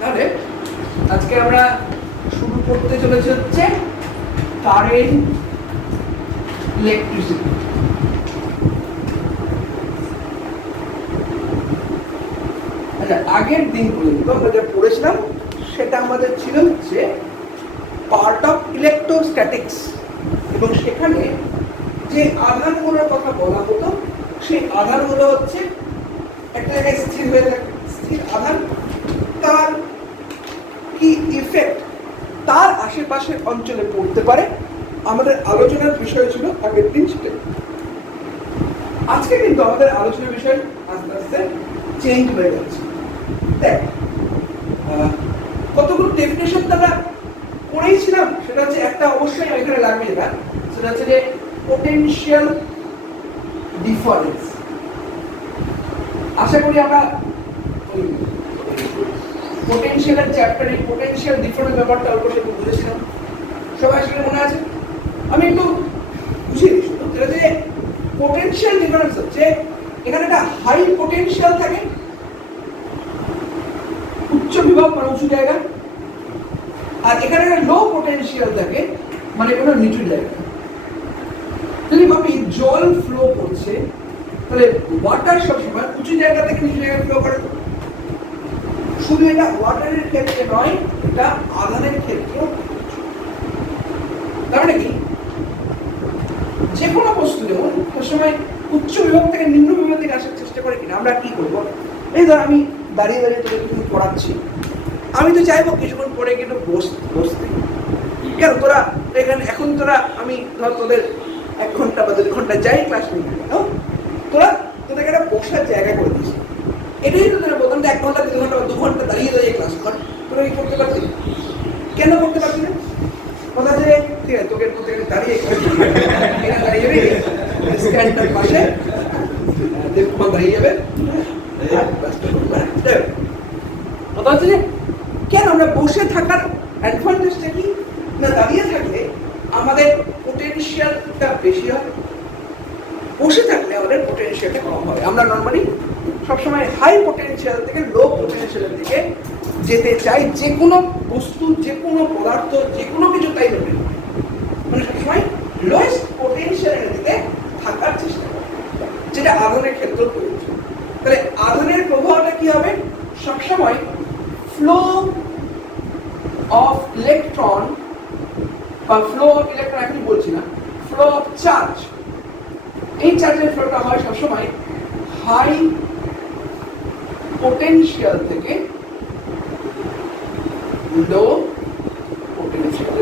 তাহলে আজকে আমরা শুরু করতে চলেছি হচ্ছে কারেন্ট ইলেকট্রিসিটি। আচ্ছা, আগের দিন পর্যন্ত আমরা যা পড়েছিলাম সেটা আমাদের ছিল হচ্ছে পার্ট অফ ইলেকট্রোস্ট্যাটিক্স, এবং সেখানে যে আধানগুলোর কথা বলা হতো সেই আধানগুলো হচ্ছে একটা জায়গায় স্থির হয়ে থাকে। স্থির আধান, তার কি ইফেক্ট তার আশেপাশের অঞ্চলে পড়তে পারে, আমাদের আলোচনার বিষয় ছিল আগের দিন সেটা। আজকে কিন্তু আমাদের আলোচনার বিষয় আস্তে আস্তে চেঞ্জ হয়ে যাচ্ছে। দেখ, কতগুলো ডেফিনেশন তারা পড়েইছিলাম, সেটা হচ্ছে একটা অবশ্যই এখানে লাগবে, যেটা সেটা হচ্ছে যে পোটেনশিয়াল ডিফারেন্স। আশা করি আমরা পোটেনশিয়ালের চ্যাপ্টারে পোটেনশিয়াল ডিফারেন্স ব্যাপারটা অল্প একটু বুঝেছিলাম, সবাই সেটা মনে আছে? আমি একটু বুঝিয়ে দিই শুধু, যেটা যে পোটেনশিয়াল ডিফারেন্স হচ্ছে এখানে একটা হাই পোটেনশিয়াল থাকে, উচ্চ বিভব মানে উঁচু জায়গা, আর এখানে একটা লো পোটেনশিয়াল থাকে মানে কোনো নিচু জায়গা। যদি ভাবি জল ফ্লো করছে, তাহলে ওয়াটার সবসময় উঁচু জায়গা থেকে নিচু জায়গায় ফ্লো করে। শুধু এটা ওয়াটারের ক্ষেত্রে নয়, এটা আধানের ক্ষেত্রেও। তার মানে কি, যে কোনো বস্তু যেমন সবসময় উচ্চ বিভাগ থেকে নিম্ন বিভাগ থেকে আসার চেষ্টা করে কিনা, আমরা কি করবো? এই ধর আমি দাঁড়িয়ে দাঁড়িয়ে তোকে কিছু পড়াচ্ছি, আমি তো চাইবো কিছুক্ষণ পরে কিন্তু বসতে। কেন তোরা এখানে এখন তোরা আমি ধর তোদের 1 ঘন্টা বা 2 ঘন্টা যাই ক্লাস নিয়ে, তোরা তোদেরকে একটা বসার জায়গা করে দিস। এটাই তো তোরা বলতাম 1 ঘন্টা 2 ঘন্টা বা 2 ঘন্টা দাঁড়িয়ে দাঁড়িয়ে ক্লাস কর, তোরা কি করতে পারছিস? কেন করতে পারছিস না? কথা যে ঠিক আছে, তোকে দাঁড়িয়ে দাঁড়িয়ে যাবে স্ট্যান্ডটার পাশে, দেখুন দাঁড়িয়ে যাবে। কথা হচ্ছে যে কেন আমরা বসে থাকার অ্যাডভান্টেজটা কি না, দাঁড়িয়ে থাকলে আমাদের পোটেনশিয়ালটা বেশি হয়, বসে থাকলে আমাদের পোটেনশিয়ালটা কম হবে। আমরা নর্মালি সবসময় হাই পোটেনশিয়াল থেকে লো পোটেনশিয়ালের দিকে যেতে চাই, যে কোনো বস্তু, যে কোনো পদার্থ, যে কোনো কিছু তাই হবে, মানে সবসময় লোয়েস্ট পোটেনশিয়ালের দিকে থাকার চেষ্টা করে, যেটা আধানের ক্ষেত্রে প্রয়োজন। তাহলে আধানের প্রভাবটা কি হবে? সবসময় ফ্লো অফ ইলেকট্রন বা ফ্লো অফ ইলেকট্রন এখন বলছি না, ফ্লো অফ চার্জ, এই চার্জের ফ্লোটা হয় সবসময় হাই পোটেনশিয়াল থেকে লো পোটেনশিয়াল।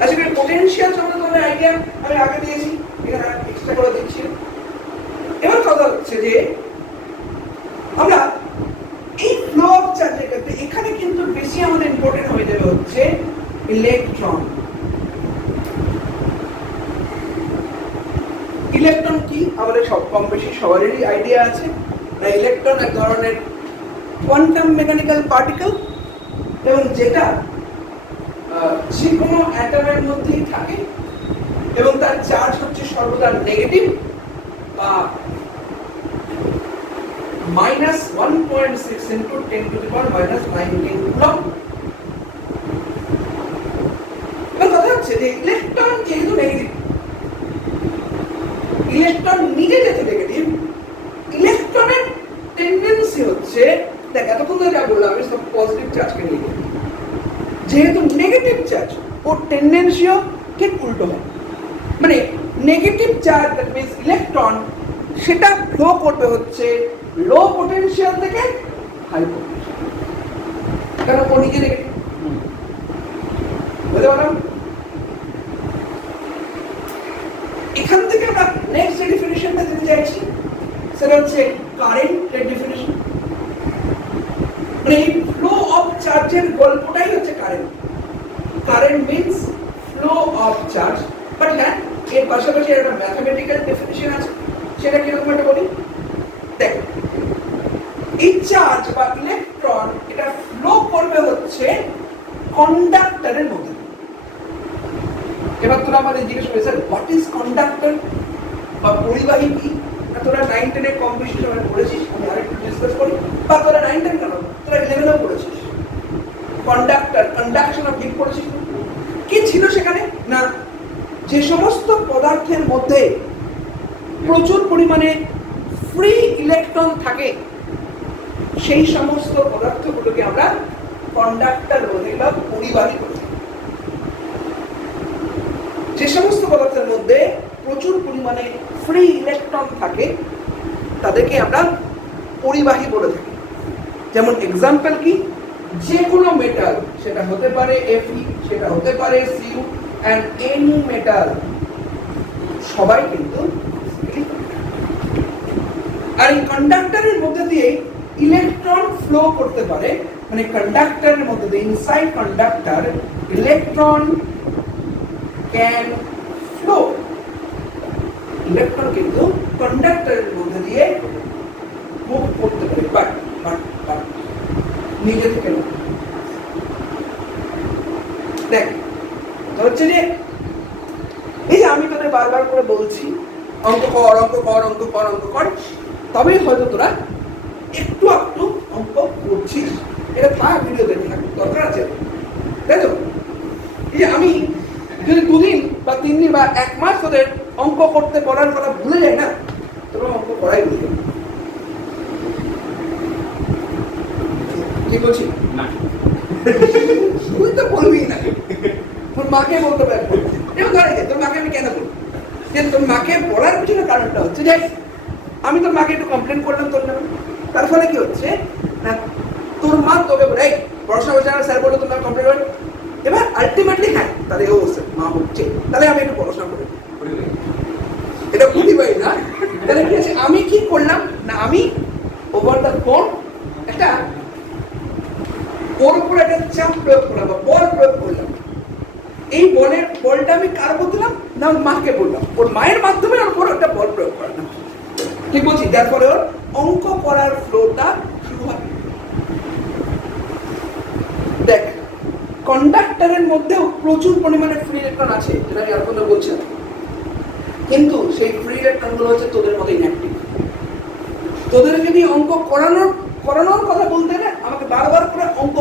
আচ্ছা, পোটেনশিয়াল সম্বন্ধে তোমাদের আইডিয়া আমি আগে দিয়েছি, এখানে এক্সট্রা করে দিচ্ছি। এবার কথা হচ্ছে যে আমরা এই ফ্লো অফ চার্জের ক্ষেত্রে এখানে কিন্তু বেশি আমাদের ইম্পর্টেন্ট হয়ে যাবে হচ্ছে ইলেকট্রন। ইলেকট্রন কি আমাদের সব কম বেশি সবারই আইডিয়া আছে না? ইলেকট্রন এক ধরনের কোয়ান্টাম মেকানিক্যাল পার্টিকেল, এবং যেটা যে কোনো অ্যাটমের মধ্যেই থাকে, এবং তার চার্জ হচ্ছে সর্বদা নেগেটিভ বা -1.6 into 10 to the power -19 coulomb. এবার কথা হচ্ছে যে ইলেকট্রন যেহেতু নেগেটিভ, ইলেকট্রন নিজে যেহেতু নেগেটিভ, ইলেকট্রনের টেন্ডেন্সি হচ্ছে, দেখ এতক্ষণ ধরে যা বললাম আমি সব পজিটিভ চার্জকে নিয়ে, যেহেতু নেগেটিভ চার্জ ওর টেন্ডেন্সিও ঠিক উল্টো হয়। মানে negative charge, that means electron, সেটা ফ্লো করবে হচ্ছে লো পোটেনশিয়াল থেকে হাই পোটেনশিয়াল। কেন? ও নিজে নেগেটিভ, বুঝতে পারলাম? এখান থেকে আমরা নেক্সট যে ডেফিনিশনটা দিতে চাইছি সেটা হচ্ছে কারেন্টের ডেফিনিশন। মানে এই ফ্লো অফ চার্জের গল্পটাই হচ্ছে current. Current means flow of charge, but হ্যাঁ এর পাশাপাশি একটা ম্যাথমেটিক্যাল ডেফিনিশন আছে, সেটা কিরকম একটা বলি। দেখ, এই চার্জ বা ইলেকট্রন এটা ফ্লো করবে হচ্ছে কন্ডাক্টরের মধ্যে। এবার তোরা আমাদের জিজ্ঞেস করে স্যার হোয়াট ইজ কন্ডাক্টর বা পরিবাহী কি? তোরা 9-10 কম বেশি সময় পড়েছিস, আমি আরেকটু ডিসকাস করি। বা তোরা 9, 10 কেন, তোরা 11-এও পড়েছিস, কন্ডাক্টর, কন্ডাকশন অফ হিট পড়েছিস। কি ছিল সেখানে? না, যে সমস্ত পদার্থের মধ্যে প্রচুর পরিমাণে ফ্রি ইলেকট্রন থাকে সেই সমস্ত পদার্থগুলোকে আমরা কন্ডাক্টর বলি বা পরিবাহী বলি। যে সমস্ত পদার্থের মধ্যে প্রচুর পরিমাণে ফ্রি ইলেকট্রন থাকে তাদেরকে আমরা পরিবাহী বলে থাকি। যেমন এক্সাম্পল কি, যে কোনো মেটাল, সেটা হতে পারে Fe, সেটা হতে পারে Cu, and any metal, সবাই কিন্তু। আর এই কন্ডাক্টরের মধ্যে দিয়ে ইলেকট্রন ফ্লো করতে পারে, মানে কন্ডাক্টরের মধ্যে দিয়ে, inside conductor electron can flow. Electron কিন্তু কন্ডাক্টরের মধ্যে দিয়ে মুভ করতে পারে, বাট নিজে থেকে না। দেখ, হচ্ছে যে এই যে আমি তোদের বারবার করে বলছি অঙ্ক কর, অঙ্ক কর, অঙ্ক কর, অঙ্ক কর, তবেই হয়তো তোরা একটু একটু অঙ্ক করছিস। এটা থাক, ভিডিও দেখে থাক, দরকার আছে, তাই তো? এই যে আমি যদি 2 দিন বা 3 দিন বা 1 মাস তোদের অঙ্ক করতে করার কথা ভুলে যায় না, তোরা অঙ্ক করাই ভুলে যাবে। কি বলছি না, তুই তো বলবি না, তোর মাকে বলতে পারবো। এবার ধরে তোর মাকে আমি কেন বলবো? তোর মাকে বলার পিছনে কারণটা হচ্ছে যে আমি তোর মাকে একটু কমপ্লেন করলাম তোর নামে, তার ফলে কি হচ্ছে না, তোর মা তোকে বলে পড়াশোনা করছে, স্যার বললো তোর নামে কমপ্লেন করে। এবার আলটিমেটলি হ্যাঁ, তাহলে ও মা হচ্ছে, তাহলে আমি একটু পড়াশোনা করি, এটা বুঝি পাই না। তাহলে কি আছে, আমি কি করলাম না, আমি ওভার দ্য ফোন একটা ওর উপর একটা চাপ প্রয়োগ করলাম বা বল প্রয়োগ করলাম। এই বলটা আমি কার বললাম না, মাকে বললাম, ওর মায়ের মাধ্যমে ওর উপর একটা বল প্রয়োগ করলাম, ঠিক বলছি? যার ফলে ওর অঙ্ক করার ফ্লোটা শুরু হয়। দেখ, কন্ডাক্টরের মধ্যেও প্রচুর পরিমাণে ফ্রি ইলেকট্রন আছে, যেটা আমি আর কোনো বলছি না, কিন্তু সেই ফ্রি ইলেকট্রনগুলো হচ্ছে তোদের মতো ইনঅ্যাক্টিভ। তোদের যদি অঙ্ক করানোর কথা বলতে গেলে আমাকে বারবার করে অঙ্ক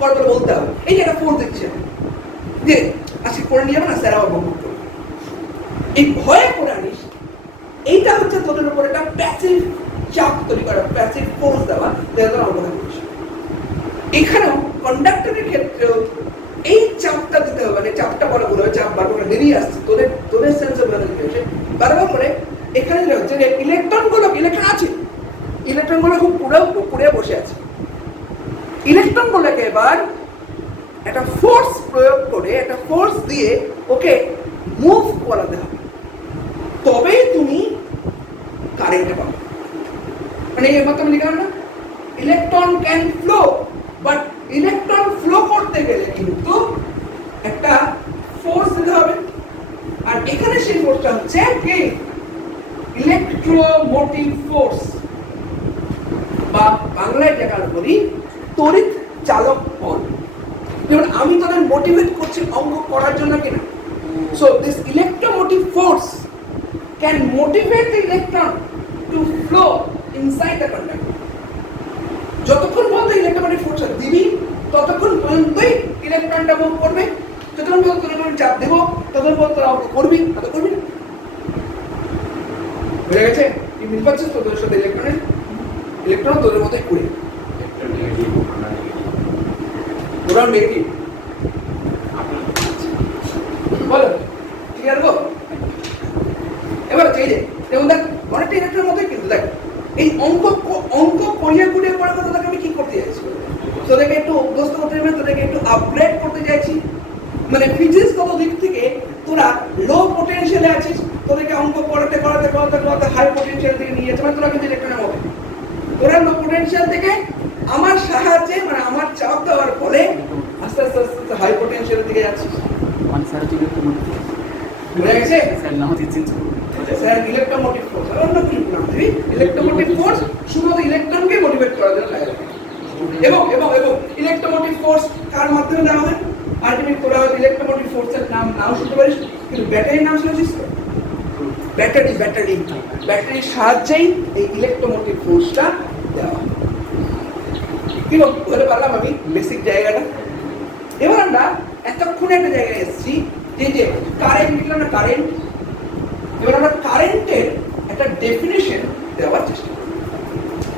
কর বলতে হবে। এই যে একটা ফোন দেখছে যে আজকে করে নিয়ে যাবে না, স্যার আবার বকবক করবে, এই ভয়ে করে আনিস। এইটা হচ্ছে তোদের উপর একটা প্যাসিভ চাপ তৈরি করা, প্যাসিভ ফোর্স দেওয়া, যেটা তোরা অঙ্ক করিস। এখানেও কন্ডাক্টরের ক্ষেত্রেও এই চাপটা দিতে হবে, মানে চাপটা বলা বলে চাপ বারবার করে বেরিয়ে আসছে তোদের সেন্সর বারবার করে। এখানে যেটা হচ্ছে যে ইলেকট্রন আছে, ইলেকট্রনগুলো খুব পুরে বসে আছে। ইলেকট্রনগুলোকে এবার একটা ফোর্স প্রয়োগ করে, একটা ফোর্স দিয়ে ওকে মুভ করাতে হবে, তবেই তুমি কারেন্ট পাবে। মানে এর মাধ্যমে লিখলাম না, electron can flow, but electron flow করতে গেলে কিন্তু একটা ফোর্স দিতে হবে। আর এখানে সেই ফোর্সটা হচ্ছে কি, ইলেকট্রোমোটিভ ফোর্স, বা বাংলায় যেটা বলি তড়িৎ চালক বল। যেমন আমি তোদের মোটিভেট করছি অঙ্ক করার জন্য কিনা, so this electromotive force can motivate the electron to flow inside the conductor. যতক্ষণ পর্যন্ত ইলেকট্রোমোটিভ ফোর্স দিবি ততক্ষণ পর্যন্তই ইলেকট্রনটা মুভ করবে, যতক্ষণ পর্যন্ত ইলেকট্রন চাপ দেবো ততক্ষণ পর্যন্ত অঙ্ক করবি, না তো করবি না। বুঝে গেছে? কি মিল পাচ্ছিস তোদের সাথে? ইলেকট্রন তোদের মতোই ঘুরে, ওরা নেগেটিভ। বলো ঠিক আছে গো? এবার হচ্ছে এই যে যেমন দেখ অনেকটা ইলেকট্রনের মতোই, কিন্তু দেখ এই অঙ্ক করিয়ে পড়ার কথা তোকে আমি কি করতে চাইছি, তোদেরকে একটু অভ্যস্ত করতে চাইছি, তোদেরকে একটু আপগ্রেড করতে চাইছি। মানে ফিজিক্স কত দিক থেকে তোরা লো পোটেনশিয়ালে আছিস, তোদেরকে অঙ্ক করাতে হাই পোটেনশিয়াল থেকে নিয়ে যাচ্ছে। মানে তোরা কিন্তু ইলেকট্রনের মতো, তোরা লো পোটেনশিয়াল থেকে আমার সাহায্যে, মানে আমার চাপ দেওয়ার ফলে আস্তে আস্তে আস্তে আস্তে হাই পোটেনশিয়াল দিকে যাচ্ছিস। বুঝে গেছে? স্যার ইলেকট্রোমোটিভ ফোর্স, অন্য কিছু নাম দিবি। ইলেকট্রোমোটিভ ফোর্স শুধুমাত্র ইলেকট্রনকে মোটিভেট করার জন্য লাগে। এবং ইলেকট্রোমোটিভ ফোর্স কার মাধ্যমে দেওয়া হয়? আলটিমেট তোরা ইলেকট্রোমোটিভ ফোর্সের নাম নাও শুনতে পারিস, কিন্তু ব্যাটারির নাম শুনেছিস তো? ব্যাটারির সাহায্যেই এই ইলেকট্রোমোটিভ ফোর্সটা কি বলতে পারলাম আমি বেসিক জায়গাটা? এবার আমরা এতক্ষণে একটা জায়গায় এসেছি যে কারেন্ট লিখলাম না, কারেন্ট। এবার আমরা কারেন্টের একটা ডেফিনেশন দেওয়ার চেষ্টা করি।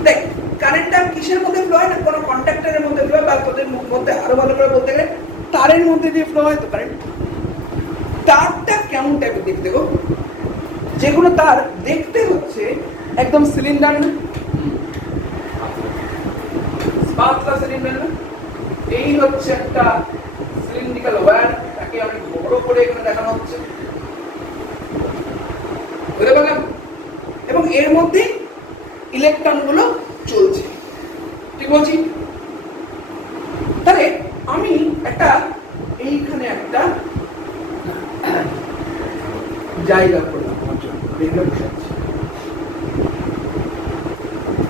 দেখ, কারেন্টটা কিসের মধ্যে ফ্লো হয়? না কোনো কন্ডাক্টরের মধ্যে ফ্লো হয়, বা তোদের মধ্যে আরো ভালো করে বলতে গেলে তারের মধ্যে দিয়ে ফ্লো হয়। তো কারেন্ট তারটা কেমন টাইপের দেখতে গো? যেগুলো তার দেখতে হচ্ছে একদম সিলিন্ডার না, পাতলা সিলিন্ডার না, এই হচ্ছে একটা সিলিন্ড্রিক্যাল ওয়্যার, তাকে অনেক বড় করে এখানে দেখানো হচ্ছে, বুঝতে পারলাম? এবং এর মধ্যে ইলেকট্রন গুলো চলছে, ঠিক বলছি? তাহলে আমি একটা এইখানে একটা জায়গা করলাম আমার জন্য, এগুলো বসাচ্ছি,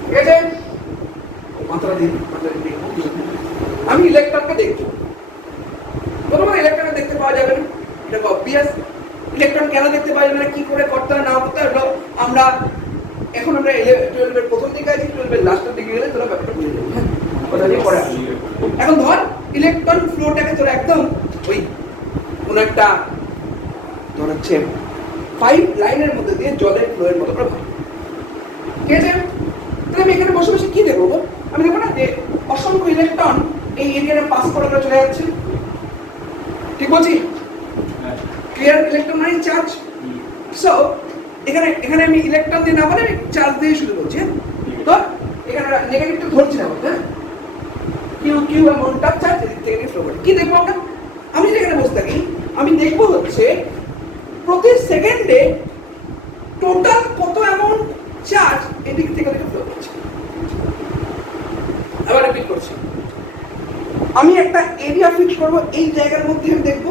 ঠিক আছে? মাত্রা দিন, আমি ইলেকট্রনকে দেখছি। প্রথমে ইলেকট্রন দেখতে পাওয়া যাবে না, এটা অবভিয়াস। ইলেকট্রন কেন দেখতে পাওয়া যাবে না, কি করে করতে হয় না করতে হয়, আমরা এখন আমরা 12 প্রথম দিকে আছি, 12 লাস্টের দিকে গেলে তোরা ব্যাপারটা বুঝে যাবে। কথা দিয়ে পড়ে আসি। এখন ধর ইলেকট্রন ফ্লোটাকে তোরা একদম ওই কোন একটা ধর হচ্ছে পাইপ লাইনের মধ্যে দিয়ে জলের ফ্লোয়ের মতো করে ভাবি, ঠিক আছে? তাহলে আমি এখানে বসে বসে কি দেখবো? আমি দেখবো না যে অসংখ্য ইলেকট্রন এই এরিয়াটা পাস করে চলে যাচ্ছে, ঠিক বলছি? ক্লিয়ার? ইলেকট্রন মানে চার্জ। সো এখানে আমি ইলেকট্রন দিয়ে না বলে আমি চার্জ দিয়ে শুরু করছি। তো এখানে নেগেটিভটা ধরছি না, হ্যাঁ? কিউ অ্যামাউন্ট অফ চার্জ এদিক থেকে ফ্লো করে। কি দেখবো আমরা? আমি যদি এখানে বসে থাকি, আমি দেখবো হচ্ছে প্রতি সেকেন্ডে টোটাল কত অ্যামাউন্ট চার্জ এদিক থেকে ওদিকে ফ্লো করছে। আবার রিপিট করছি, আমি একটা এরিয়া ফিক্স করবো, এই জায়গার মধ্যে আমি দেখবো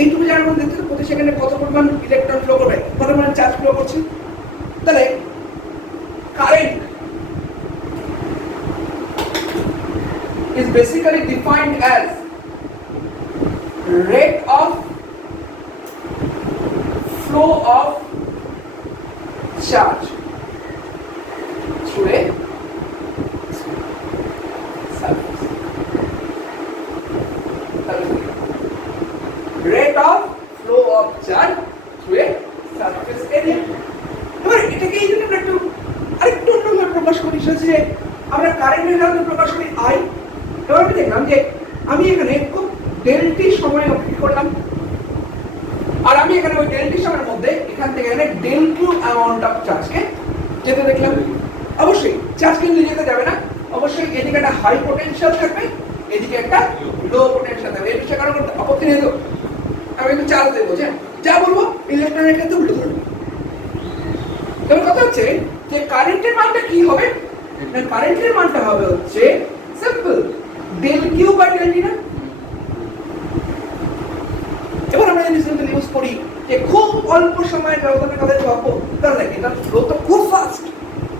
এইটুকু জায়গার মধ্যে দেখতে প্রতি সেকেন্ডে কত পরিমাণ ইলেকট্রন ফ্লো করবে, কত পরিমাণ চার্জ ফ্লো করছে। তাহলে current is basically defined as rate of flow of charge through a surface. Rate of flow of charge through a surface area. এবার এটাকে এই জন্য আমরা একটু আরেকটু অন্যভাবে প্রকাশ করি, যে আমরা কারেন্টের কারণে প্রকাশ করি আই। এবার আমি দেখলাম যে আমি এখানে খুব ডেল্টি সময় অপেক্ষা করলাম, আর আমি এখানে ওই ডেল্টি সময়ের মধ্যে এখান থেকে এখানে ডেল কিউ অ্যামাউন্ট অফ চার্জকে যেতে দেখলাম। অবশ্যই চার্জ কিন্তু যেতে যাবে না, অবশ্যই এদিকে একটা হাই পোটেনশিয়াল থাকবে, এদিকে একটা লো পোটেনশিয়াল থাকবে। এই বিষয়ে কারণ আপত্তি নেই তো? আমি একটু চার্জ দেবো, যা বলবো ইলেকট্রনের ক্ষেত্রে উল্টো ধরবো। এবার কথা হচ্ছে যে কারেন্টের মানটা কি হবে? কারেন্টের মানটা হবে হচ্ছে simple del q by del t না? এবার আমরা যদি সিম্পল ইউজ করি যে খুব অল্প সময়ের ব্যবধানের কথা ভাববো, তাহলে এটা ফ্লো তো খুব ফাস্ট,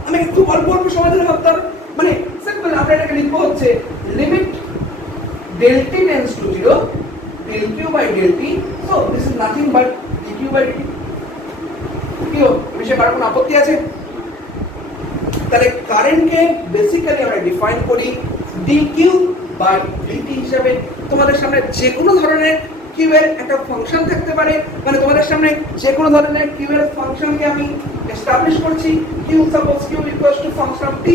আমি খুব অল্প সময় ধরে ভাবতে হবে। মানে সিম্পল আমরা এটাকে লিখবো হচ্ছে limit del t tends to 0 del q by del t, so this is nothing but d q by d. কি এই বিষয়ে কারো কোনো আপত্তি আছে? তাহলে কারেন্টকে বেসিক্যালি আমরা ডিফাইন করি dq বাই dt হিসাবে। তোমাদের সামনে যে কোনো ধরনের কিউ এর একটা ফাংশন থাকতে পারে, মানে তোমাদের সামনে যে কোনো ধরনের কিউ এর ফাংশনকে আমি এস্টাবলিশ করছি। Q suppose q equals to function t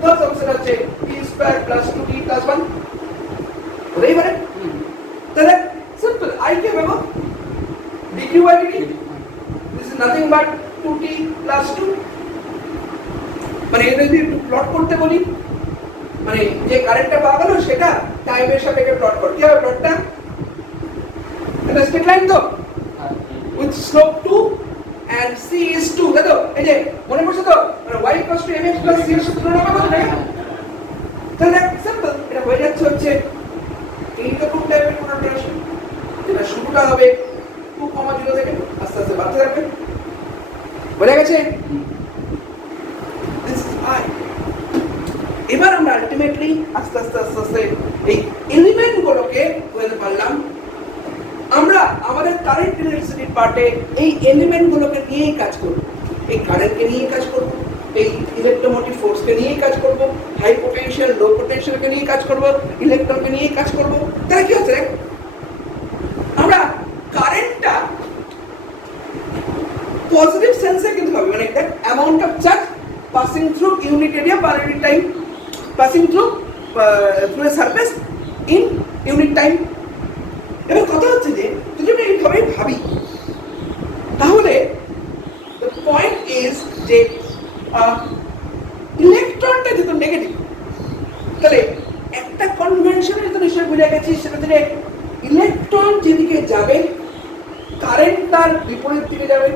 plus function হচ্ছে t square plus 2t plus 1 হতেই পারে। তাহলে সিম্পল আই কে পাবো dq by dt, this is nothing but 2t plus 2। মানে এটা যদি একটু প্লট করতে বলি, মানে যে কারেন্টটা পাওয়া গেল সেটা টাইমের সাপেক্ষে প্লট কর। কি হবে প্লটটা? এটা স্ট্রেট লাইন তো, with slope 2 and c is 2, তাই তো? এই যে মনে পড়ছে তো, মানে y = mx + c এর সূত্র নামা কত না? তাহলে সিম্পল এটা হয়ে যাচ্ছে হচ্ছে এইরকম টাইপের কোন রিলেশন, যেটা শুরুটা হবে 2, 0 থেকে আস্তে আস্তে বাড়তে থাকবে। বুঝা গেছে? এবার আমরা আলটিমেটলি আস্তে আস্তে আস্তে আস্তে এই এলিমেন্ট গুলোকে বুঝতে পারলাম। আমরা আমাদের কারেন্ট ইলেকট্রিসিটি পার্টে এই এলিমেন্ট গুলোকে নিয়েই কাজ করব, এই কারেন্টকে নিয়েই কাজ করব, এই ইলেকট্রোমোটিভ ফোর্সকে নিয়েই কাজ করব, হাই পোটেনশিয়াল পোটেনশিয়াল লো পোটেনশিয়ালকে নিয়ে কাজ করবো, ইলেকট্রনকে নিয়ে কাজ করবো। তাহলে কি হচ্ছে, আমরা কারেন্টটা পজিটিভ সেন্সে কিন্তু হবে, মানে that amount of charge passing through unit area per unit time, passing through a surface in unit time. এবার কথা হচ্ছে যে যদি আমরা এইভাবে ভাবি তাহলে দ্য পয়েন্ট ইজ যে ইলেকট্রনটা যেহেতু নেগেটিভ, তাহলে একটা কনভেনশনের তো নিশ্চয়ই বুঝে গেছি, সেটা থেকে ইলেকট্রন যেদিকে যাবে কারেন্ট তার বিপরীত দিকে যাবে।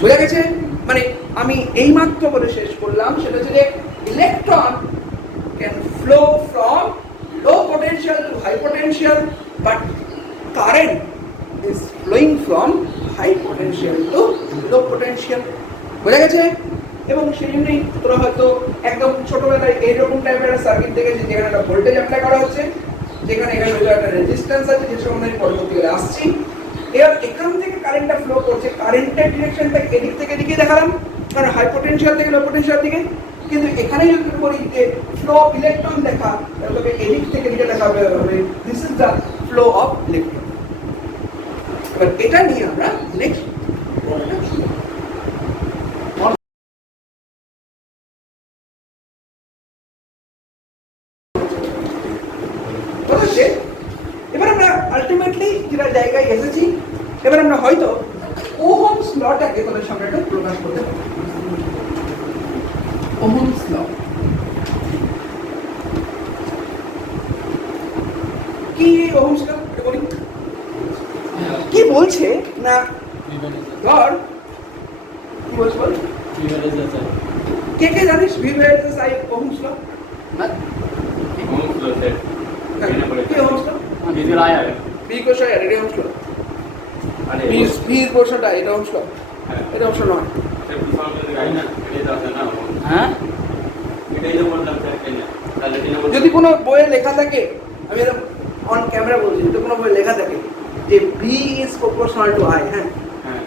বোঝা গেছে? মানে আমি এইমাত্র বলে শেষ করলাম, সেটা হচ্ছে যে electron can flow from low potential to high potential, but current is flowing from high potential to low potential. বোঝা গেছে? এবং সেই জন্যই তোরা হয়তো একদম ছোটবেলায় এইরকম টাইপের সার্কিট দেখেছি যেখানে একটা ভোল্টেজ অ্যাপ্লাই করা হচ্ছে, যেখানে এখানে একটা রেজিস্ট্যান্স আছে, যে সময় আমি পরবর্তীকালে আসছি। এবার এখান থেকে কারেন্টটা ফ্লো করছে, কারেন্টের ডিরেকশনটা এদিক থেকে এদিকে দেখালাম, কারণ হাই পোটেনশিয়াল থেকে লো পোটেনশিয়াল দিকে। কিন্তু এখানে যদি বলি যে ফ্লো অফ ইলেকট্রন দেখা, তবে এদিক থেকে এদিকে দেখাবে হবে this is the flow of electron. এবার এটা নিয়ে আমরা নেক্সট পড়াটা শুরু করব। এবার আমরা আলটিমেটলি যেটা জায়গায় এসেছি, এবার আমরা হয়তো ওহমস লটাকে তোমাদের সামনে একটু প্রকাশ করতে পারি। ওহমস ল কি? ওহমস ল বলি কি বলছে না, ধর কি বলছে বল, কে কে জানিস V versus I ohm's law? না ওহমস ল স্যার কি ohm's law? V equal I R B question এটা ওহমস ল, আরে বি কোশ্চেনটা এটা ওহমস ল, এটা ওহমস ল নয়। হ্যাঁ, যদি কোনো বইয়ে লেখা থাকে, আমি এটা অন ক্যামেরা বলছি, যদি কোনো বইয়ে লেখা থাকে যে V is proportional to I, হ্যাঁ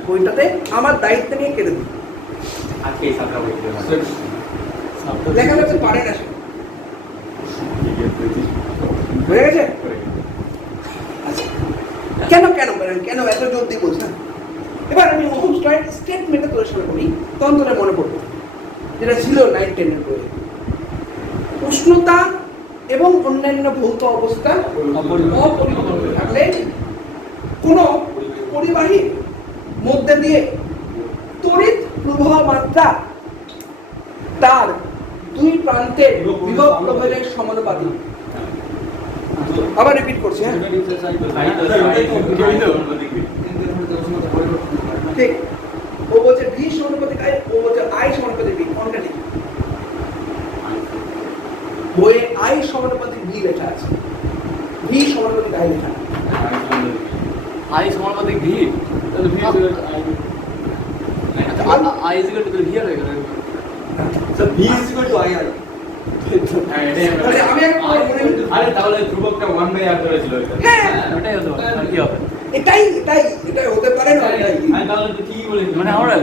বইটাতে আমার দায়িত্ব নিয়ে কেটে দিই। লেখা থাকতে পারে না, হয়ে গেছে? আচ্ছা, কেন কেন কেন এত জোর দিয়ে বলছেন? এবার আমি ওহমস লয়ের স্টেটমেন্টটা তোর সামনে বলি, তখন তোরা মনে পড়বে, যেটা ছিল 9-10 এর বইয়ে। উষ্ণতা এবং অন্যান্য ভৌত অবস্থা অপরিবর্তিত থাকলে কোনো পরিবাহীর মধ্যে দিয়ে তড়িৎ প্রবাহ মাত্রা তার দুই প্রান্তের বিভব প্রবাহের সমানুপাতিক। আবার রিপিট করছি, হ্যাঁ ঠিক। ও বলছে ভি সমানুপাতিক আই, ও বলছে আই সমানুপাতিক ভি, কোনটা ঠিক? বইয়ে আই সমানুপাতিক ভি লেখা আছে, ভি সমানুপাতিক আই লেখা আছে। আই সমানুপাতিক ভি, তাহলে V I is equal to V R হয়ে গেল। Sir V is equal to I R, আমি আরে তাহলে ধ্রুবকটা 1/r ধরে ছিল এটা। হ্যাঁ এটাই হতো, আর কি হবে? এটাই হতে পারে না। আমি তাহলে তো কি বলে, মানে আমরা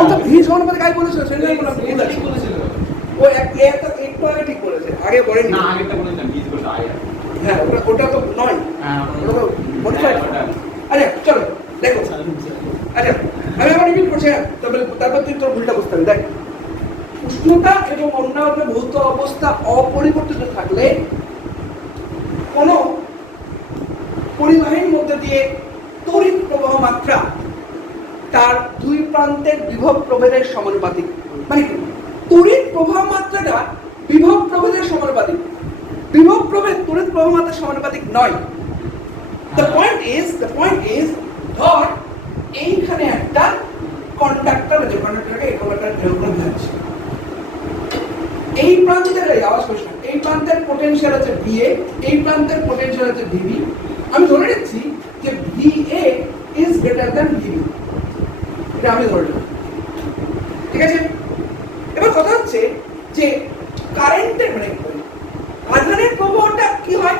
ও তো ভি সমানুপাতিক আই বলেছিল, সেটা কোনো ভুল আছে বলেছিল। ও একটু আগে ঠিক বলেছে, আগে বলেনি। না আগেরটা বলেছিলাম V is equal to I R. হ্যাঁ ওটা তো নয়, হ্যাঁ ওটা তো মডিফাইড। আচ্ছা চলো দেখো, আচ্ছা আমি আবার রিপিট করছি, তারপর তুই তোর ভুলটা বুঝতে পারবি। দেখ, উষ্ণতা এবং অন্যান্য ভৌত অবস্থা অপরিবর্তিত থাকলে কোনো পরিবাহীর মধ্যে দিয়ে তড়িৎ প্রবাহ মাত্রা তার দুই প্রান্তের বিভব প্রভেদের সমানুপাতিক। মানে তড়িৎ প্রবাহ মাত্রাটা বিভব প্রভেদের সমানুপাতিক, বিভব প্রভেদ তড়িৎ প্রবাহ মাত্রার সমানুপাতিক নয়। The point is ধর এইখানে একটা কন্ডাক্টর আছে, কন্ডাক্টরকে এই কন্ডাক্টর এরকম যাচ্ছে, এই প্রান্তের আওয়াজ করছে, এই প্রান্তের পোটেনশিয়াল আছে VA, এই প্রান্তের পোটেনশিয়াল আছে VB। আমি ধরে নিচ্ছি যে VA is greater than VB, এটা আমি ধরে নিলাম, ঠিক আছে? এবার কথা হচ্ছে যে কারেন্টের মানে আধানের প্রবাহটা কি হয়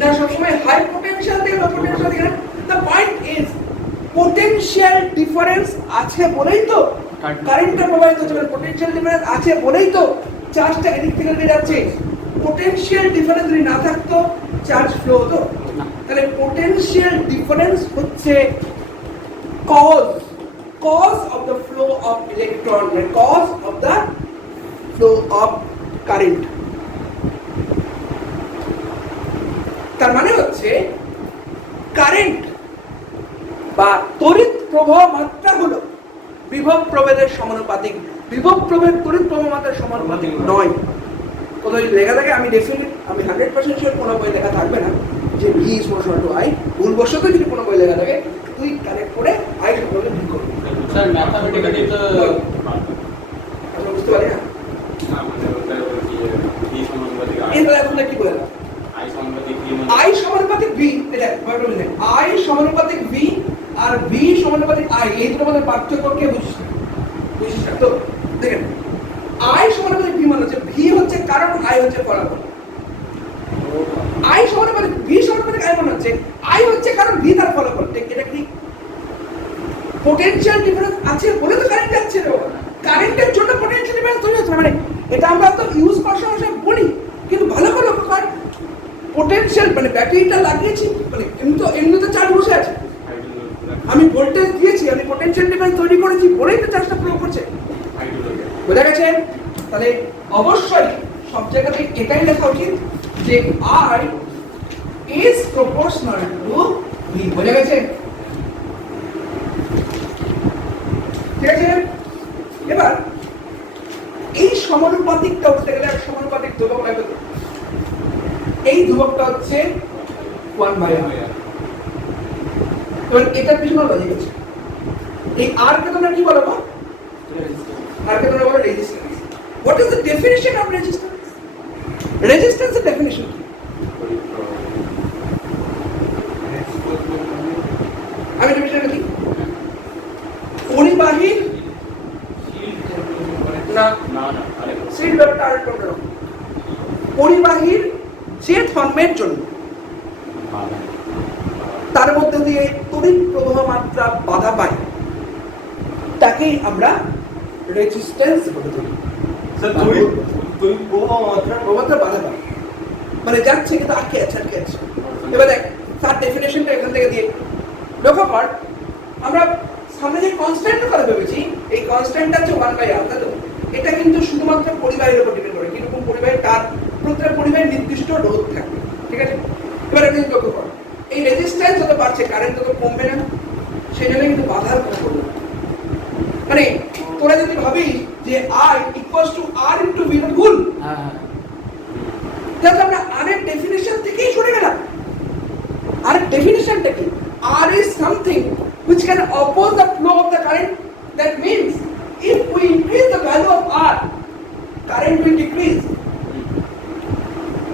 না, সবসময় হাই পোটেনশিয়াল থেকে লো পোটেনশিয়াল থেকে। The point is potential difference আছে বলেই তো কারেন্টটা প্রবাহিত হচ্ছে, পোটেনশিয়াল ডিফারেন্স আছে বলেই তো চার্জটা এদিক থেকে এদিকে যাচ্ছে, পোটেনশিয়াল ডিফারেন্স যদি না থাকতো চার্জ ফ্লো হতো না। তাহলে পোটেনশিয়াল ডিফারেন্স হচ্ছে cause of the flow of electron, the cause of the flow of current. তার মানে হচ্ছে কারেন্ট বা তড়িৎ প্রবাহ মাত্রা হলো বিভব প্রভেদের সমানুপাতিক। বিভব প্রভেদ তড়িৎ প্রবাহ মাত্রার সমানুপাতিক নয়। কোথাও যদি লেখা থাকে আমি 100% শিওর কোনো বই লেখা থাকবে না যে V is proportional to I। ভুলবশত যদি কোনো বই লেখা থাকে তুই কারেক্ট করে I সমানুপাতিক V করবি। স্যার ম্যাথমেটিক্যালি তো আমরা বুঝতে পারি না। আমাদের ওটা কি V সমানুপাতিক I এবার এখন কি বলে না I সমানুপাতিক V I সমানুপাতিক V, এটা ব্যাপারটা বুঝলেন, I সমানুপাতিক V আর V সমানুপাতিক I, এই দুটোর মধ্যে পার্থক্য কে বুঝিস না? বুঝিস না তো? দেখেন I সমানুপাতিক V মানে হচ্ছে V হচ্ছে কারণ, I হচ্ছে ফলাফল। I সমানুপাতিক V সমানুপাতিক I মানে হচ্ছে I হচ্ছে কারণ, V তার ফলাফল। ঠিক এটা কি পোটেনশিয়াল ডিফারেন্স আছে বলে তো কারেন্ট যাচ্ছে রে। কারেন্টের জন্য পোটেনশিয়াল ডিফারেন্স তৈরি হচ্ছে না, মানে এটা আমরা তো ইউজ করার সময় বলি, কিন্তু ভালো করে লক্ষ্য কর পোটেনশিয়াল মানে ব্যাটারিটা লাগিয়েছি, মানে এমনি তো চার্জ বসে আছে, আমি ভোল্টেজ দিয়েছি, আমি পোটেনশিয়াল ডিফারেন্স তৈরি করেছি বলেই তো চার্জটা প্রয়োগ করছে। বোঝা গেছে? তাহলে অবশ্যই সব জায়গাতে এটাই লেখা উচিত যে I is proportional to V। বোঝা গেছে? ঠিক আছে, এবার এই সমানুপাতিকটা উঠতে গেলে এক সমানুপাতিক ধ্রুবক লাগবে। এই ধ্রুবকটা হচ্ছে 1/r। এবার এটার পিছনে লজিক আছে। এই r কে তোমরা কি বলো? r কে তোমরা বলো resistance. What is the definition of resistance? Resistance এর definition কি? আমি definition কি? পরিবাহীর না সিট ব্যাপারটা আর কোনটা না। পরিবাহীর যে ধর্মের জন্য তার মধ্যে দিয়ে তড়িৎ প্রবাহ মাত্রা বাধা পায় তাকেই আমরা রেজিস্ট্যান্স বলে থাকি। স্যার তুই প্রবাহ মাত্রা বাধা পায় মানে যাচ্ছে কিন্তু আটকে আছে। এবার দেখ তার ডেফিনেশনটা এখান থেকে দিয়ে লক্ষ্য কর, আমরা সামনে যে কনস্ট্যান্ট করে ভেবেছি এই কনস্ট্যান্টটা হচ্ছে 1/r, তাই তো? এটা কিন্তু শুধুমাত্র পরিবাহীর উপর ডিপেন্ড করে, কিরকম পরিবাহী, তার প্রত্যেক পরিবাহীর নির্দিষ্ট রোধ থাকবে। ঠিক আছে, এবার আপনি লক্ষ্য কর এই রেজিস্ট্যান্স যত বাড়ছে কারেন্ট তত কমবে না, সেই জন্য কিন্তু বাধার কোনো করবে না। মানে তোরা যদি ভাবিস যে I equals to R into V, এটা ভুল। হ্যাঁ তাহলে আমরা R এর ডেফিনিশন থেকেই সরে গেলাম। R এর ডেফিনিশনটা কি? R is something which can oppose the flow of the current. That means if we increase the value of R, current will decrease.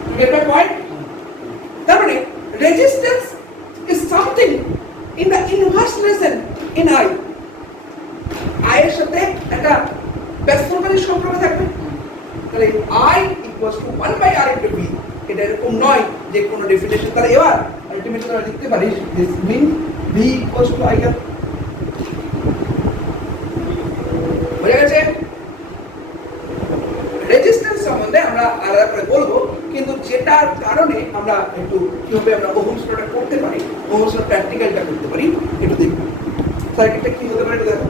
You get my point? তার মানে resistance is something in the inverse relation in I. I এর সাথে একটা ব্যস্তকারী সম্পর্ক থাকবে। তাহলে I equals to 1/r into V, এটা এরকম নয় যে কোনো ডেফিনেশন। তাহলে এবার আলটিমেটলি আমরা লিখতে পারি this means V equals to IR। বুঝা গেছে? রেজিস্ট্যান্স সম্বন্ধে আমরা আলাদা করে বলবো, কিন্তু যেটার কারণে আমরা একটু কিভাবে আমরা ওহমস লটা করতে পারি, ওহমস ল প্র্যাকটিক্যালটা করতে পারি একটু দেখব। সার্কিটটা কি হতে পারে একটু দেখো।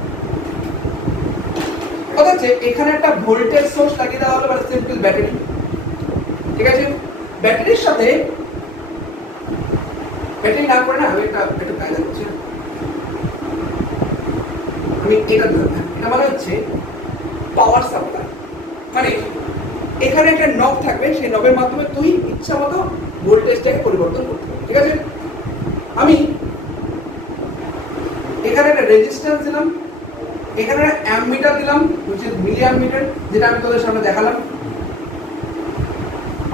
কথা হচ্ছে এখানে একটা ভোল্টেজ সোর্স লাগিয়ে দেওয়া হলো, মানে সিম্পল ব্যাটারি। ঠিক আছে, ব্যাটারির সাথে ব্যাটারি না করে না আমি একটু কায়দা করছি। আমি এটা দিলাম, এটা মানে হচ্ছে পাওয়ার সাপ্লাই। মানে এখানে একটা নব থাকবে, সেই নবের মাধ্যমে তুই ইচ্ছা মতো ভোল্টেজটাকে পরিবর্তন করতে পারবি। ঠিক আছে, আমি এখানে একটা রেজিস্ট্যান্স দিলাম, এখানে একটা অ্যামমিটার দিলাম, which is মিলি অ্যামমিটার, যেটা আমি তোদের সামনে দেখালাম,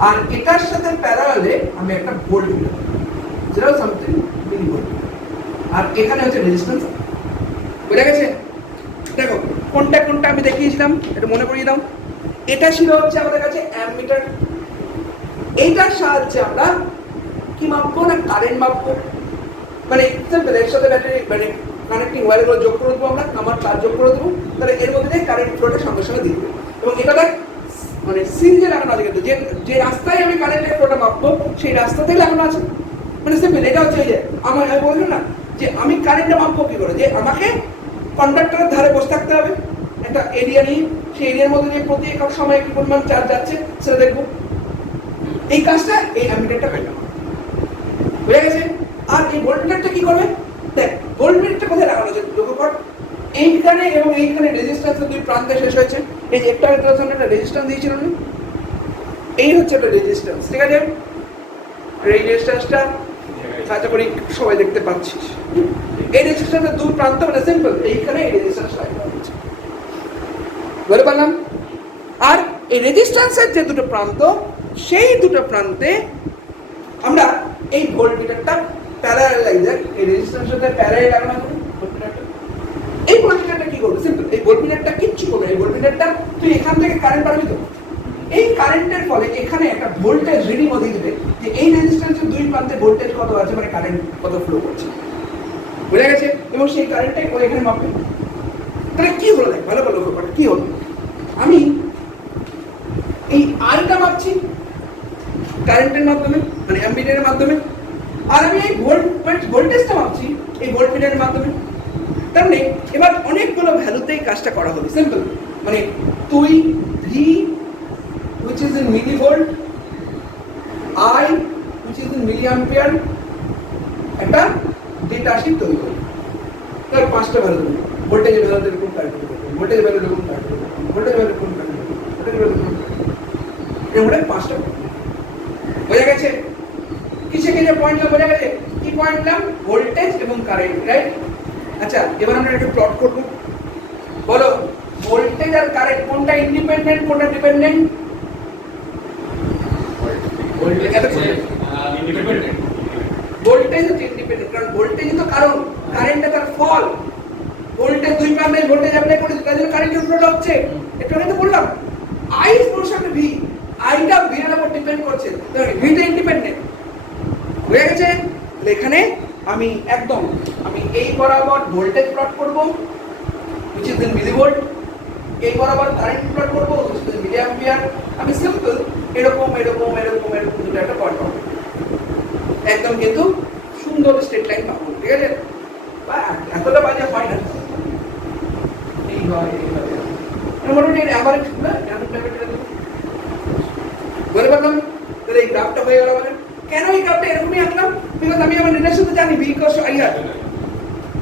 আর এটার সাথে প্যারালালে আমি একটা ভোল্ট দিলাম, যেটা সামথিং মিলি ভোল্ট, আর এখানে হচ্ছে রেজিস্ট্যান্স। বুঝা গেছে? দেখো কোনটা কোনটা আমি দেখিয়েছিলাম, এটা মনে করিয়ে দাও। এটা ছিল হচ্ছে আমাদের কাছে অ্যামমিটার, এইটার সাহায্যে আমরা কি মাপবো না কারেন্ট মাপবো। মানে সিম্পল, এর সাথে ব্যাটারি মানে কানেক্টিং ওয়্যারগুলো যোগ করে দেবো আমরা, আমার তার যোগ করে দেবো, তাহলে এর মধ্যে দিয়ে কারেন্ট ফ্লোটা সঙ্গে সঙ্গে দিয়ে দেবো। এবং এটা দেখ মানে সিরিজে লাগানো আছে, কিন্তু যে যে রাস্তায় আমি কারেন্টের ফ্লোটা মাপবো সেই রাস্তাতেই লাগানো আছে। মানে সিম্পল, এটা হচ্ছে এই যে আমি বললাম না যে আমি কারেন্টটা মাপবো কি করে, যে আমাকে কন্ডাক্টরের ধারে বসে থাকতে হবে একটা এরিয়া নিয়ে, সেই এরিয়ার মধ্যে দিয়ে প্রতি একক সময় কি পরিমাণ চার্জ যাচ্ছে সেটা দেখবো। এই কাজটা এই অ্যামিটারটা করবে, বুঝে গেছে? আর এই ভোল্টমিটারটা কি করবে, দেখ ভোল্টমিটারটা কোথায় লাগানো আছে লক্ষ্য কর, এইখানে এবং এইখানে রেজিস্ট্যান্সের দুই প্রান্তে শেষ হয়েছে। এই যে একটা একটা রেজিস্ট্যান্স দিয়েছিল না, এই হচ্ছে একটা রেজিস্ট্যান্স, ঠিক আছে? এই রেজিস্ট্যান্সটা আশা করি সবাই দেখতে পাচ্ছিস। এই রেজিস্ট্যান্সের দুই প্রান্ত মানে সিম্পল, এইখানে এই রেজিস্ট্যান্স লাগানো হচ্ছে, বুঝতে পারলাম? আর এই রেজিস্ট্যান্সের যে দুটো প্রান্ত, সেই দুটো প্রান্তে আমরা এই ভোল্টমিটারটা প্যারালালাইজার এই রেজিস্ট্যান্সের সাথে প্যারালাল লাগানো হবে ভোল্টমিটারটা। এই ভোল্টমিটারটা কি করবে, সিম্পল, এই ভোল্টমিটারটা কিচ্ছু করবে না। এই ভোল্টমিটারটা তুই এখান থেকে কারেন্ট পাবি তো, এই কারেন্টের ফলে এখানে একটা ভোল্টেজ রিডিং দিয়ে দেবে যে এই রেজিস্ট্যান্সের দুই প্রান্তে ভোল্টেজ কত আছে, মানে কারেন্ট কত ফ্লো করছে, বুঝে গেছে? এবং সেই কারেন্টটাই ও এখানে মাপবে। তাহলে কি হলো, দেখ ভালো ভালো ব্যাপার কি হলো, আমি এই আইটা মাপছি কারেন্টের মাধ্যমে মানে অ্যাম্পিয়ারের মাধ্যমে, আর আমি এই ভোল্টেজটা মাপছি এই ভোল্টমিটারের মাধ্যমে। তার মানে এবার অনেকগুলো ভ্যালুতেই কাজটা করা হবে, সিম্পল। মানে তুই V which is in millivolt, I which is in milliampere একটা ডেটা শিট তৈরি করি। তার পাঁচটা ভ্যালু দেবো, ভোল্টেজের ভ্যালু এরকম ক্যালকুলেট করবো, ভোল্টেজের ভ্যালু এরকম ক্যালকুলেট করবো, ভোল্টেজের ভ্যালু এরকম ক্যালকুলেট করবো, ভোল্টেজের ভ্যালু এরকম, এরকম পাঁচটা বোঝা গেছে? কিসে কিসে পয়েন্ট বোঝা গেছে? কি পয়েন্ট নাম? ভোল্টেজ এবং কারেন্ট, রাইট? আচ্ছা এবার আমরা একটু প্লট করব, বলো ভোল্টেজ আর কারেন্ট কোনটা ইন্ডিপেন্ডেন্ট কোনটা ডিপেন্ডেন্ট? Voltage independent. ভোল্টেজ হচ্ছে ইন্ডিপেন্ডেন্ট, কারণ ভোল্টেজ তো কারণ, কারেন্টটা তার ফল। ভোল্টেজ দুই প্রান্তে ভোল্টেজ অ্যাপ্লাই করেছে, তাই জন্য কারেন্টের ফ্লোটা হচ্ছে। একটু আগে তো বললাম আই প্রসার ভি, আইটা ভি এর উপর ডিপেন্ড করছে, ভিটা ইন্ডিপেন্ডেন্ট, হয়ে গেছে? তাহলে এখানে আমি একদম আমি এই বরাবর ভোল্টেজ প্লট করব which is in millivolt, এই বরাবর কারেন্ট প্লট করব which is in milliampere। আমি সিম্পল এরকম এরকম এরকম এরকম দুটো একটা প্লট করব, একদম কিন্তু সুন্দর স্ট্রেট লাইন পাবো, ঠিক আছে? বা এতটা বাজে হয় না, এই হয় মোটামুটি অ্যাভারেজ না বলে পারলাম। তাহলে এই গ্রাফটা হয়ে গেল। মানে কেন এই গ্রাফটা এরকমই আঁকলাম, বিকজ আমি আমার রিলেশন জানি V equals to I R,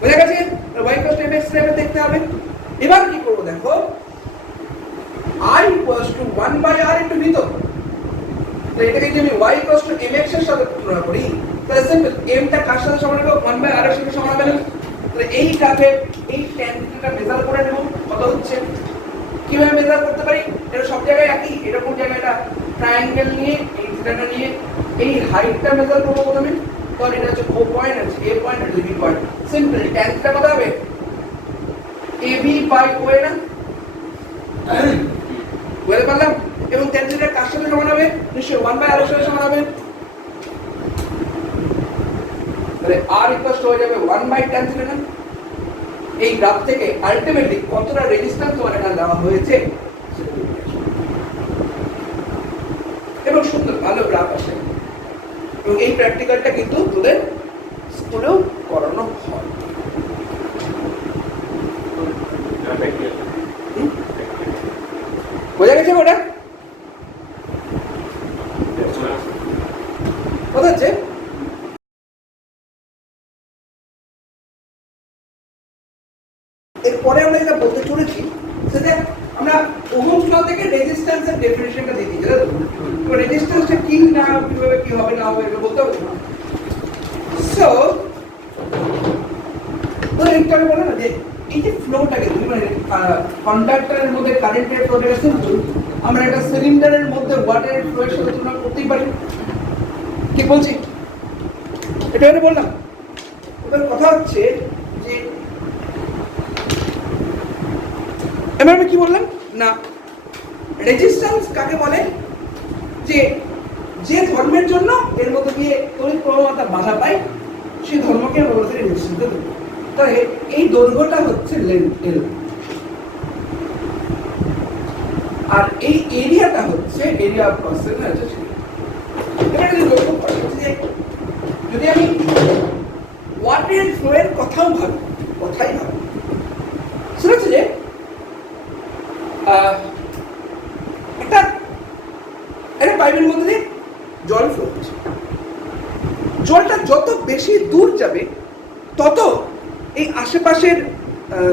বুঝে গেছে? Y equals to M X এর দেখতে হবে। এবার কি করব দেখো, I equals to 1 by R into V, তো এটাকে যদি আমি Y equals to M X এর সাথে তুলনা করি তাহলে সিম্পল এম টা কার সাথে সমান হবে, 1 বাই আর এর সাথে সমান হবে। তাহলে এই গ্রাফে এই tan থিটাটা মেজার করে নেব কত হচ্ছে। কিভাবে মেজার করতে পারি, এটা সব জায়গায় একই, এটা কোন জায়গায় এটা ট্রায়াঙ্গেল নিয়ে এই থিটাটা নিয়ে এই হাইটটা মেজার করব প্রথমে, কারণ এটা হচ্ছে ও পয়েন্ট আছে, এ পয়েন্ট আর B point. Simple tan theta কত হবে, ab বাই ও এ না, বুঝতে পারলাম? এবং tan থিটা কার সাথে সমান হবে, নিশ্চয়ই 1 বাই আর এর সাথে সমান হবে। তাহলে r ইকুয়াল টু হয়ে যাবে 1 বাই tan থিটা না। এই গ্রাফ থেকে আলটিমেটলি কতটা রেজিস্ট্যান্স তোমার এখানে দেওয়া হয়েছে এবং সুন্দর ভালো গ্রাফ আসে। এবং এই প্র্যাকটিক্যালটা কিন্তু তোদের স্কুলেও করানো হয়। বোঝা গেছে ওটা কথা হচ্ছে? এরপরে আমরা যেটা বলতে চলেছি সেটা আমরা ওহমস ল থেকে রেজিস্ট্যান্সের ডেফিনিশনটা দিয়ে দিই, তো রেজিস্ট্যান্সটা কি না কিভাবে কি হবে না হবে এটা বলতে হবে। সো তো একটা বলে না যে এই যে ফ্লোটাকে মানে কন্ডাক্টরের মধ্যে কারেন্টের ফ্লোটাকে সিম্পল আমরা একটা সিলিন্ডারের মধ্যে ওয়াটারের ফ্লোয়ের সাথে তুলনা করতেই পারি, কি বলছি? এটা আমি বললাম। ওদের কথা হচ্ছে যে এবার আমি কি বললাম না, রেজিস্ট্যান্স কাকে বলে, যে যে ধর্মের জন্য এর মধ্যে দিয়ে তড়িৎ প্রবাহটা বাধা পায় সেই ধর্মকে আমরা বলতে রেজিস্ট্যান্স দেবো। তাহলে এই দৈর্ঘ্যটা হচ্ছে লেন্থ এল, আর এই এরিয়াটা হচ্ছে এরিয়া অফ ক্রস সেকশন আছে। এবার যদি লক্ষ্য করা হচ্ছে যে যদি আমি ওয়াটার ফ্লোয়ের কথাই ভাবি সেটা হচ্ছে যে একটা পাইপের মধ্যে দিয়ে জল ফ্লো হচ্ছে, জলটা যত বেশি দূর যাবে তত এই আশেপাশের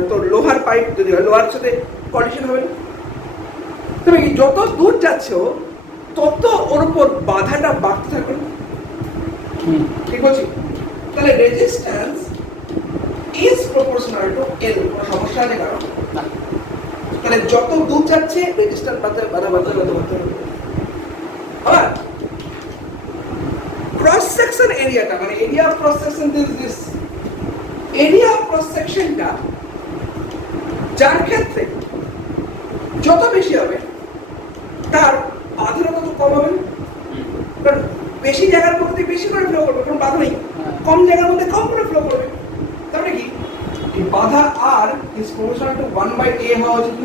তোর লোহার পাইপ যদি হয় লোহার সাথে কন্ডিশন হবে না, তবে যত দূর যাচ্ছে ও তত ওর উপর বাধাটা বাড়তে থাকবে। ঠিক বলছি? তাহলে রেজিস্ট্যান্স ইজ প্রপোর্শনাল টু এল। কোনো সমস্যা আছে কারণ তাহলে যত দূর যাচ্ছে রেজিস্ট্যান্স বাধা আবার ক্রস সেকশন এরিয়াটা মানে area of cross section this area of cross সেকশনটা যার ক্ষেত্রে যত বেশি হবে তার বাধাটা তত কম হবে। কারণ বেশি জায়গার মধ্যে বেশি করে ফ্লো করবে, কোনো বাধা নেই। কম জায়গার মধ্যে কম করে ফ্লো করবে। তার মানে কি এই বাধা আর ইজ প্রপোর্শনাল টু 1/a হওয়া উচিত।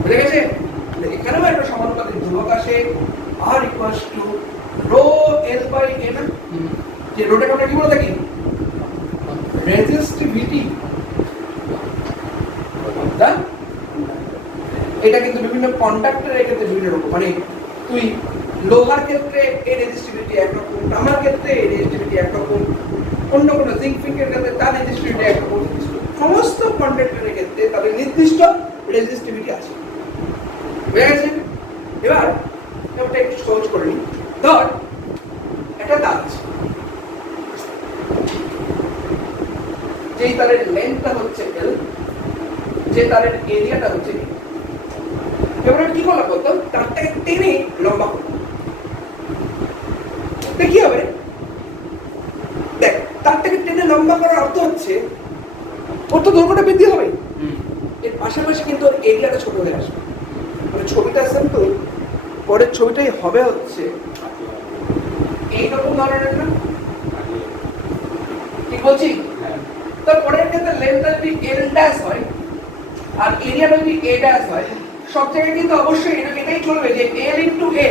বুঝে গেছে? এখানেও একটা সমানুপাতিক ধ্রুবক আসে r equals to rho l by a না, যে রোটাকে আমরা কি বলে থাকি রেজিস্টিভিটি। এটা কিন্তু বিভিন্ন কন্ডাক্টরের ক্ষেত্রে বিভিন্ন রকম, মানে তুই লোহার ক্ষেত্রে এই রেজিস্টিভিটি একরকম, তামার ক্ষেত্রে এই রেজিস্টিভিটি একরকম, অন্য কোনো জিঙ্ক ফিঙ্কের ক্ষেত্রে তার রেজিস্টিভিটি একরকম। সমস্ত কন্ডাক্টরের ক্ষেত্রে তাদের নির্দিষ্ট রেজিস্টিভিটি আছে। বুঝে গেছে? এবার এটা একটু সহজ করে নিই। ধর একটা তার আছে, যেই তারের লেন্থটা হচ্ছে L, যে তারের এরিয়াটা হচ্ছে D। এবার কি করলাম বলতো, তারটাকে টেনে লম্বা করবো। কি হবে দেখ, তারটাকে টেনে লম্বা করার অর্থ হচ্ছে ওর তো দৈর্ঘ্যটা বৃদ্ধি হবে, এর পাশাপাশি কিন্তু ওর এরিয়াটা ছোট হয়ে আসবে। মানে ছবিটা সিম্পল, পরের ছবিটাই হবে হচ্ছে এইরকম ধরনের না, ঠিক বলছি? তারপরের ক্ষেত্রে লেন্থটা যদি L ড্যাশ হয় আর এরিয়াটা যদি A ড্যাশ হয়, সব জায়গায় কিন্তু অবশ্যই এটাই চলবে যে L into A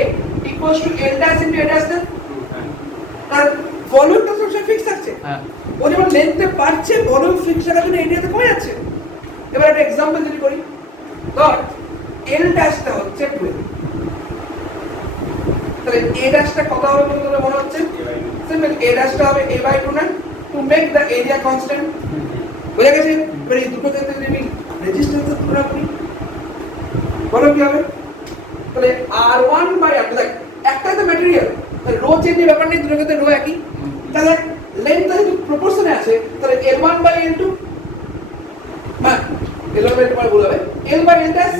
equals to L dash into A dash. আর ভলিউমটা সবসময় ফিক্স থাকছে। ও যেমন লেন্থে বাড়ছে, ভলিউম ফিক্স থাকার জন্য এরিয়াতে কমে যাচ্ছে। এবার একটা এক্সাম্পল যদি করি, ধর L ড্যাশটা হচ্ছে 12, তাহলে A ড্যাশটা কত হবে বলে মনে হচ্ছে? সিম্পল, A ড্যাশটা হবে A/2 না, to make the area constant. বুঝে গেছে? এবার এই দুটো ক্ষেত্রে যদি আমি রেজিস্ট্যান্সের তুলনা করি, বলো কি হবে? তাহলে R1/R2, দেখ একটাই তো ম্যাটেরিয়াল, তাহলে রো চেঞ্জের ব্যাপার নেই, দুটো ক্ষেত্রে রো একই। তাহলে লেন্থটা যদি প্রপোর্শনে আছে তাহলে L1/L2, হ্যাঁ L1/L2 মানে বলা হবে L/L ড্যাশ।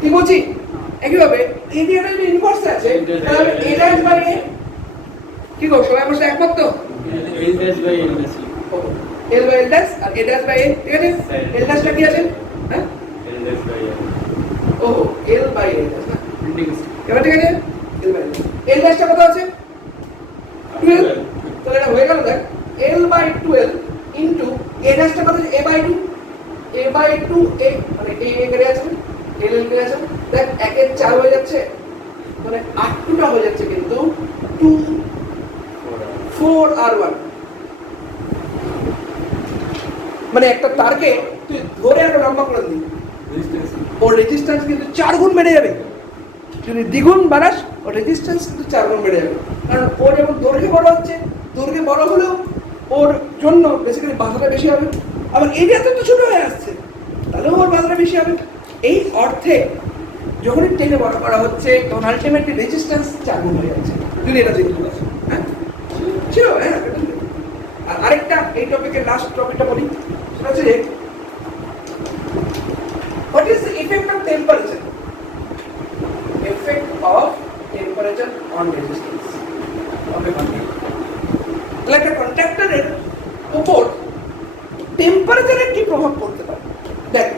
কি বলছি? একইভাবে এরিয়াটা যদি ইনভার্সে আছে তাহলে A ড্যাশ বাই A। কি গো, সবাই আমার সাথে একমত তো? L dash by L dash L by L dash R A dash by A, ঠিক আছে? L ড্যাশটা কি আছে? হ্যাঁ L dash by L। ও L বাই L ড্যাশ না, এবার ঠিক আছে? L বাই L ড্যাশটা কত আছে? 12। তাহলে এটা হয়ে গেল, দেখ L/12 ইনটু A ড্যাশটা কত আছে? A/2, A/2 A মানে A কেটে আছে, L কেটে আছে, দেখ 1 এর 4 হয়ে যাচ্ছে, মানে R2টা হয়ে যাচ্ছে কিন্তু 2 4 R1। মানে একটা তারকে তুই ধরে একটা লম্বা করে দিবি, ওর রেজিস্ট্যান্স কিন্তু 4 গুণ বেড়ে যাবে। যদি দ্বিগুণ বাড়াস ওর রেজিস্ট্যান্স কিন্তু 4 গুণ বেড়ে যাবে। কারণ ও যেমন দৈর্ঘ্যে বড় হচ্ছে, দৈর্ঘ্যে বড় হলেও ওর জন্য বেসিক্যালি বাধাটা বেশি হবে। আবার এরিয়াতে তো ছোট হয়ে আসছে, তাহলেও ওর বাধাটা বেশি হবে। এই অর্থে যখনই টেনে বড় করা হচ্ছে তখন আলটিমেটলি রেজিস্ট্যান্স 4 গুণ হয়ে যাচ্ছে। যদি এটা দেখতে পাচ্ছ, হ্যাঁ ছিল, হ্যাঁ। আর আরেকটা এই টপিকের লাস্ট টপিকটা বলি, সেটা হচ্ছে what is the effect of temperature? Effect of temperature on resistance of a conductor. Like a conductor-এর উপর টেম্পারেচারের কি প্রভাব পড়তে পারে? দেখ,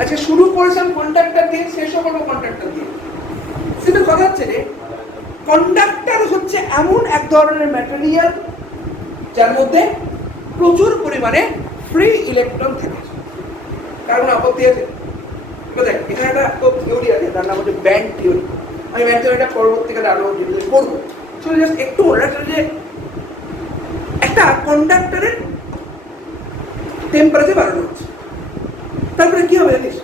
আচ্ছা শুরু করেছেন কন্ডাক্টর দিয়ে, শেষও করবো কন্ডাক্টর দিয়ে। সেটা কথা হচ্ছে যে কন্ডাক্টর হচ্ছে এমন এক ধরনের ম্যাটেরিয়াল যার মধ্যে প্রচুর পরিমাণে ফ্রি ইলেকট্রন থাকে। কারণ আপত্তি আছে? এবার দেখ এখানে একটা তো থিওরি আছে, তার নাম হচ্ছে ব্যান্ড থিওরি। আমি ব্যান্ড থিওরিটা পরবর্তীকালে আরো ডিটেইলে করবো। চলে জাস্ট একটু মনে রাখতে যে একটা কন্ডাক্টরের টেম্পারেচার বাড়ানো হচ্ছে, তারপরে কি হবে জানিস?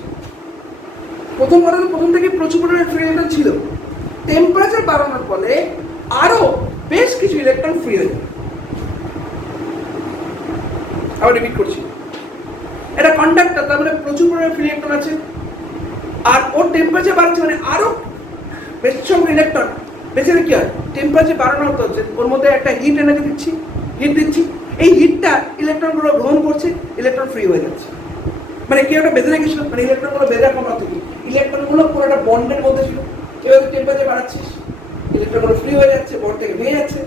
প্রথম থেকে প্রচুর পরিমাণে ফ্রি ইলেকট্রন ছিল, টেম্পারেচার বাড়ানোর ফলে আরো বেশ কিছু ইলেকট্রন ফ্রি হয়ে যাবে। আবার রিপিট করছি, এটা কন্ডাক্টর, তার মানে প্রচুর পরিমাণে ফ্রি ইলেকট্রন আছে, আর ওর টেম্পারেচার বাড়ছে মানে আরো বেশি সংখ্যক ইলেকট্রন বেশি কি হয়, টেম্পারেচার বাড়ানো হচ্ছে, ওর মধ্যে একটা হিট এনার্জি দিচ্ছি, হিট দিচ্ছি, এই হিটটা ইলেকট্রনগুলো গ্রহণ করছে, ইলেকট্রন ফ্রি হয়ে যাচ্ছে। মানে কেউ একটা বেঁধে রেখেছিল, মানে ইলেকট্রনগুলো বেঁধে রাখা মাত্র কি ইলেকট্রনগুলো পুরো একটা বন্ডের মধ্যে ছিল, এবার টেম্পারেচার বাড়াচ্ছিস, ইলেকট্রনগুলো ফ্রি হয়ে যাচ্ছে, বন্ড থেকে ভেঙে যাচ্ছে।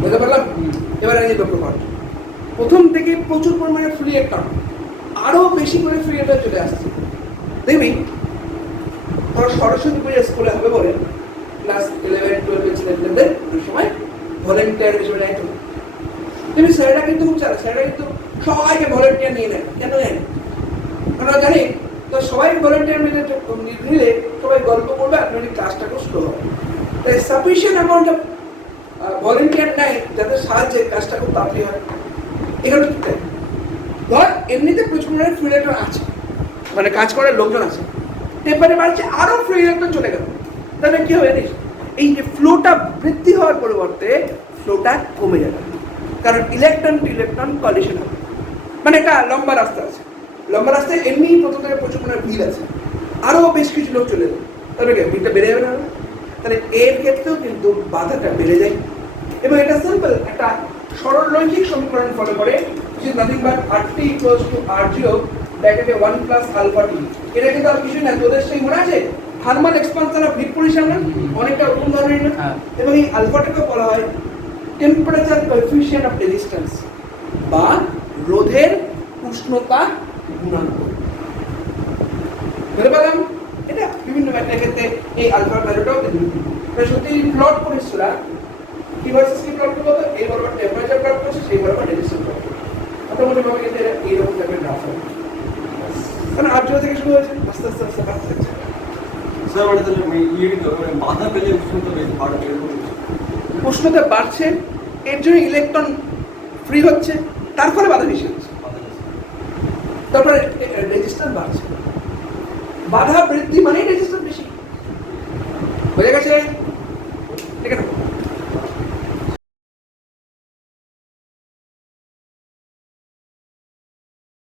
বুঝতে পারলাম? এবার এই লক্ষ্য কর, প্রথম থেকে প্রচুর পরিমাণে ফ্রি ইলেকট্রন, আরো বেশি করে ফ্রি ইলেকট্রন চলে আসছে। দেখবি ধর সরস্বতী পূজা স্কুলে হবে বলে ক্লাস 11-12 ছেলেদের ওই সময় ভলেন্টিয়ার হিসেবে নেয়। তো তুমি স্যাররা কিন্তু খুব চায়, স্যাররা কিন্তু সবাইকে ভলেন্টিয়ার নিয়ে নেয়। কেন নেয়? আমরা জানি তো সবাই ভলেন্টিয়ার নিলে সবাই গল্প করবে, আপনার ক্লাসটাকে স্লো হবে। তাই সাফিসিয়েন্ট অ্যামাউন্ট অফ ভলেন্টিয়ার নেয় যাতে সাহায্যে কাজটা খুব তাড়াতাড়ি হয়। এখানে ঠিক তাই, ধর এমনিতে প্রচুর পরিমাণে ফ্রি ইলেকট্রন আছে, মানে কাজ করার লোকজন আছে, টেম্পারেচার বাড়ছে, আরো ফ্রি ইলেকট্রন চলে গেল, তাহলে কি হবে জানিস? এই যে ফ্লোটা বৃদ্ধি হওয়ার পরিবর্তে ফ্লোটা কমে যাবে, কারণ ইলেকট্রন টু ইলেকট্রন কলিশন হবে। মানে একটা লম্বা রাস্তা আছে, লম্বা রাস্তায় এমনি প্রথম থেকে প্রচুর পরিমাণে ভিড় আছে, আরো বেশ কিছু লোক চলে যাবে, তাহলে কি ভিড়টা বেড়ে যাবে না? তাহলে এর ক্ষেত্রেও কিন্তু বাধাটা বেড়ে যায়। এবং এটা সিম্পল একটা সরল রৈখিক সমীকরণ ফলো করে, which is nothing but RT equals to R0 ব্র্যাকেটে 1 প্লাস আলফা টি। এটা কিন্তু আর কিছুই না, তোদের সেই মনে আছে থার্মাল এক্সপানশন অফ হিট পড়েছি আমরা, অনেকটা ওরকম ধরনের না? এবং এই আলফাটাকে বলা হয় টেম্পারেচার কোএফিসিয়েন্ট অফ রেজিস্ট্যান্স বা রোধের উষ্ণতা গুণাঙ্ক। বুঝতে পারলাম? এটা বিভিন্ন ম্যাটেরিয়ালের ক্ষেত্রে এই আলফার ভ্যালুটাও সত্যি প্লট করিস তোরা, কি ভার্সেস কি প্লট করবো, তো এই বরাবর টেম্পারেচার প্লট করছে, সেই বরাবর রেজিস্ট্যান্স প্লট করছে। মোটামুটি ভাবে কিন্তু এটা এইরকম টাইপের গ্রাফ হবে, কারণ R0 থেকে শুরু হয়েছে, আস্তে আস্তে আস্তে বাড়ছে। স্যার মানে তাহলে ইয়ে কি দরকার, বাধা পেলে উষ্ণতা বেশি বাড়বে? উষ্ণতা বাড়ছে, এর জন্য ইলেকট্রন ফ্রি হচ্ছে, তার ফলে বাধা বেশি হচ্ছে, তারপরে রেজিস্ট্যান্স বাড়ছে। বাধা বৃদ্ধি মানেই রেজিস্ট্যান্স বেশি। বোঝা গেছে?